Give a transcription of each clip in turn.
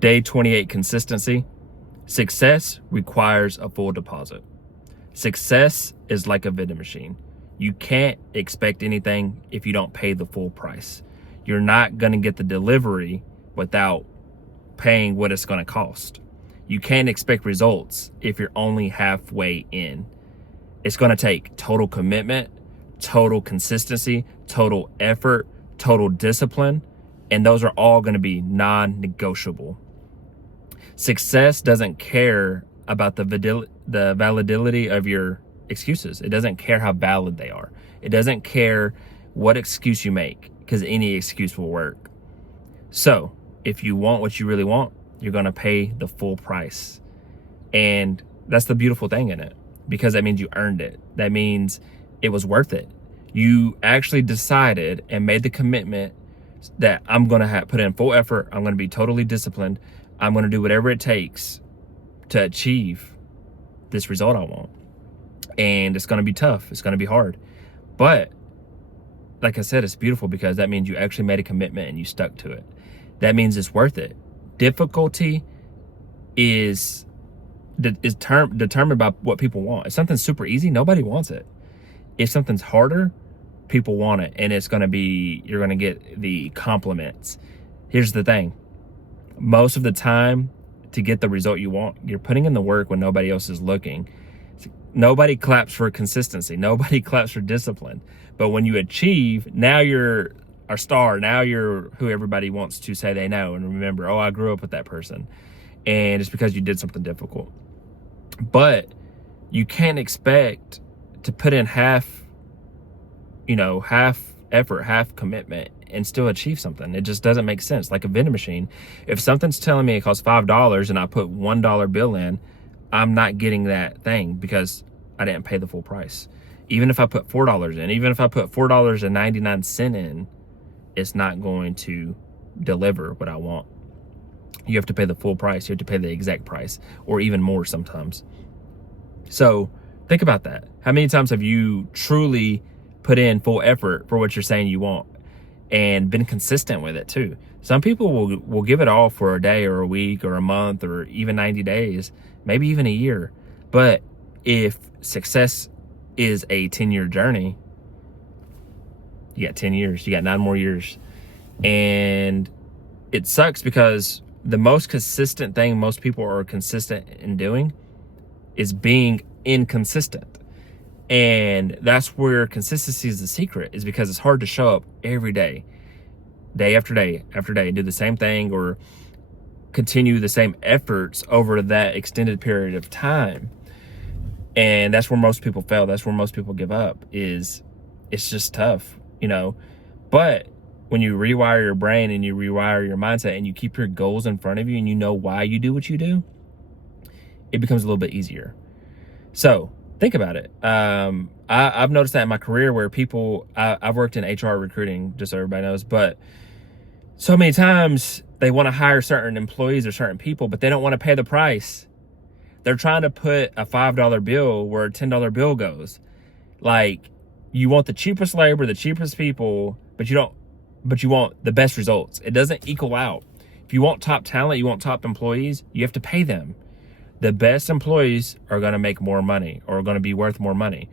Day 28 consistency. Success requires a full deposit. Success is like a vending machine. You can't expect anything if you don't pay the full price. You're not going to get the delivery without paying what it's going to cost. You can't expect results if you're only halfway in. It's going to take total commitment, total consistency, total effort, total discipline, and those are all going to be non-negotiable. Success doesn't care about the validity of your excuses. It doesn't care how valid they are. It doesn't care what excuse you make, because any excuse will work. So if you want what you really want, you're going to pay the full price. And that's the beautiful thing in it, because that means you earned it. That means it was worth it. You actually decided and made the commitment that I'm going to put in full effort. I'm going to be totally disciplined. I'm going to do whatever it takes to achieve this result I want. And it's going to be tough. It's going to be hard. But like I said, it's beautiful because that means you actually made a commitment and you stuck to it. That means it's worth it. Difficulty is determined by what people want. If something's super easy, nobody wants it. If something's harder, people want it. And it's going to be, you're going to get the compliments. Here's the thing. Most of the time, to get the result you want, you're putting in the work when nobody else is looking. Nobody claps for consistency. Nobody claps for discipline. But when you achieve, now you're a star. Now you're who everybody wants to say they know and remember, oh, I grew up with that person. And it's because you did something difficult. But you can't expect to put in half effort, half commitment, and still achieve something. It just doesn't make sense. Like a vending machine, if something's telling me it costs $5 and I put $1 bill in, I'm not getting that thing because I didn't pay the full price. Even if I put $4 in, even if I put $4.99 in, it's not going to deliver what I want. You have to pay the full price. You have to pay the exact price, or even more sometimes. So think about that. How many times have you truly put in full effort for what you're saying you want and been consistent with it too? Some people will give it all for a day or a week or a month or even 90 days, maybe even a year. But if success is a 10-year journey, you got 10 years, you got 9 more years. And it sucks because the most consistent thing most people are consistent in doing is being inconsistent. And that's where consistency is the secret, is because it's hard to show up every day, day after day after day, and do the same thing or continue the same efforts over that extended period of time. And that's where most people fail. That's where most people give up. It's just tough, But when you rewire your brain and you rewire your mindset and you keep your goals in front of you and you know why you do what you do, it becomes a little bit easier. So think about it. I've noticed that in my career where I've worked in HR recruiting, just so everybody knows, but so many times they want to hire certain employees or certain people, but they don't want to pay the price. They're trying to put a $5 bill where a $10 bill goes. Like, you want the cheapest labor, the cheapest people, but you want the best results. It doesn't equal out. If you want top talent, you want top employees, you have to pay them. The best employees are going to make more money or are going to be worth more money.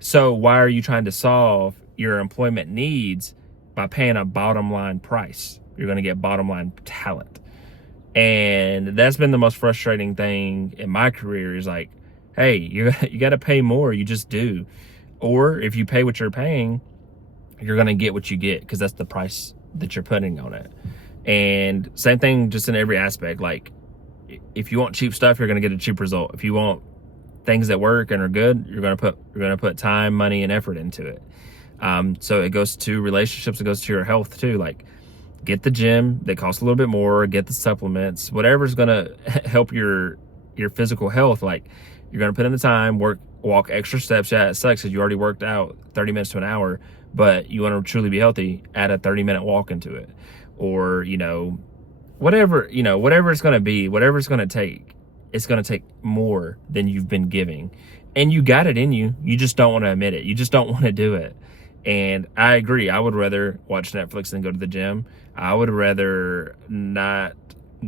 So why are you trying to solve your employment needs by paying a bottom line price? You're going to get bottom line talent. And that's been the most frustrating thing in my career, is like, hey, you got to pay more. You just do. Or if you pay what you're paying, you're going to get what you get, because that's the price that you're putting on it. And same thing just in every aspect. Like, if you want cheap stuff, you're going to get a cheap result. If you want things that work and are good, you're going to put time, money, and effort into it. So it goes to relationships. It goes to your health too. Like, get the gym that costs a little bit more, get the supplements, whatever's going to help your physical health. Like, you're going to put in the time, walk extra steps. Yeah, it sucks because you already worked out 30 minutes to an hour, but you want to truly be healthy, add a 30-minute walk into it. Or, whatever it's going to be, whatever it's going to take, it's going to take more than you've been giving. And you got it in you. You just don't want to admit it. You just don't want to do it. And I agree. I would rather watch Netflix than go to the gym. I would rather not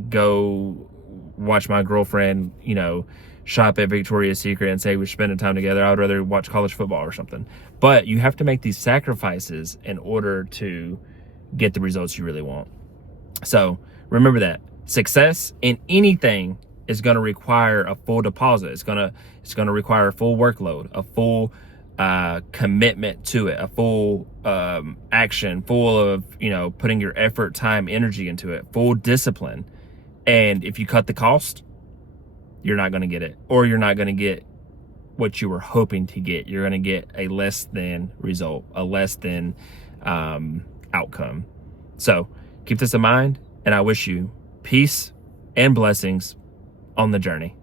go watch my girlfriend, shop at Victoria's Secret and say we're spending time together. I would rather watch college football or something. But you have to make these sacrifices in order to get the results you really want. So remember that success in anything is going to require a full deposit. It's going to require a full workload, a full commitment to it, a full action, full of putting your effort, time, energy into it, full discipline. And if you cut the cost, you're not going to get it, or you're not going to get what you were hoping to get. You're going to get a less than result, a less than outcome. So keep this in mind, and I wish you peace and blessings on the journey.